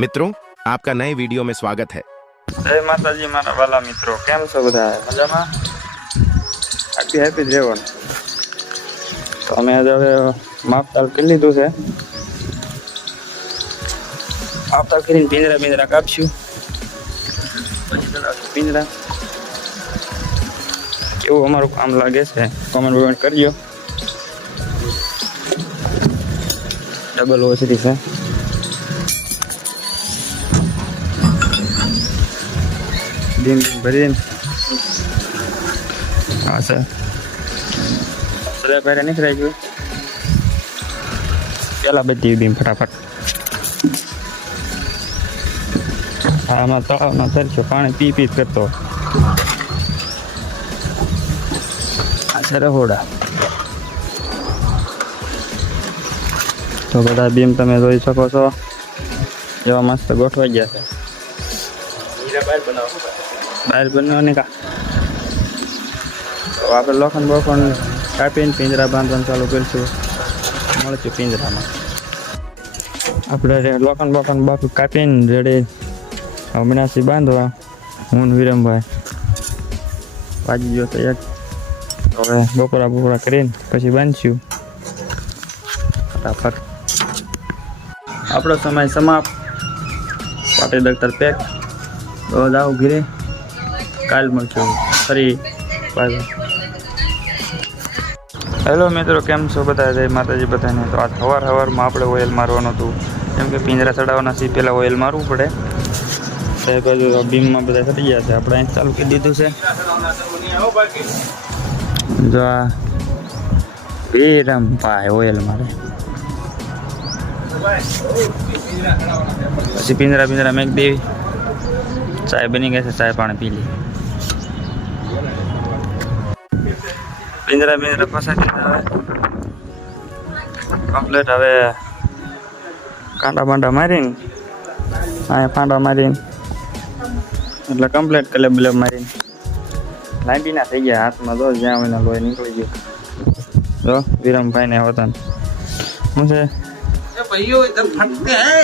मित्रों, आपका नए वीडियो में स्वागत है। जय माताजी मारा वाला मित्रों, केम छो बधा मजामां? हैप्पी રહેવાનું તો અમે આજે હવે માપતાલ કરી લીધું છે. માપતાલ કરીને પિંજરા કાપશું, પછી ચડાવશું પિંજરા. કેવું અમારું કામ લાગે છે કોમેન્ટ કરજો. ડબલ ઓછરી છે. बीम भरीन हाँ सर पहले नहीं कराई गई पहला बची बीम फटाफट हाँ मैं तलाव ना तरसो पानी पी पी करतो हाँ सर होड़ा तो बड़ा बीम तमे जोई सको छो एवा मस्त गोठवाई गया है. બહાર બનાવવાની કા તો આપણે લોખંડ કાપીને પિંજરા બાંધવાનું ચાલુ કરીશું. મળશું પિંજરામાં. આપણે લોખંડ બાપુ કાપીને રેડી હમણાંથી બાંધવા. હું વિરમભાઈ વાજી ગયો તો એક હવે બપોરા કરીને પછી બાંધશું ફટાફટ. આપણો સમય સમાપ્ત. પાટી દફતર પેક. તો જાઓ ઘરે, કાલ મળશું ફરી પાછા. હેલો મિત્રો, કેમ છો બધા? જય માતાજી બધાને. તો આ સવારમાં આપણે ઓઇલ મારવાનું હતું, કેમ કે પિંજરા ચડાવવાના છે પહેલાં ઓઇલ મારવું પડે. સાહેબ બાજુ બીમમાં બધા ચડી ગયા છે. આપણે અહીં ચાલુ કરી દીધું છે. જો આ વિરમભાઈ ઓઇલ મારે, પછી પિંજરા મેક દેવી. चाय बनी गई है, चाय पानी पी ली. पिंजरा फंसा कम्प्लीट. हवे कांटा बांटा मारी फांडा मारी એટલે કમ્પ્લીટ કલેબ મારી લાંબી ના થઈ ગયા હાથમાં. તો જ્યાં હોય લોહી નીકળી ગયું. જો વિરમભાઈ ને વતન શું છે ભાઈઓ ઇધર ફટકે હે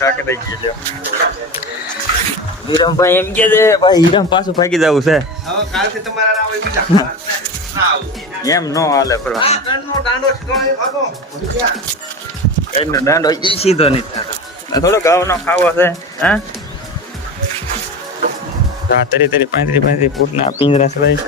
કાકે દઈ ગયો. હીરમભાઈ એમ કે છે ભાઈ હીરમ પાછું ભાગી જવું છે. હવે કાલથી તમારા ના હોય બીજા ના આવું એમ નો હાલે. પરવા કણનો દાંડો સીધો નહીં ભાગો. કણનો દાંડો ઈ સીધો નહીં થતો. થોડો ઘઉંનો ખાવો છે. હા તરી 35 ફૂટના પિંજરા સવાય.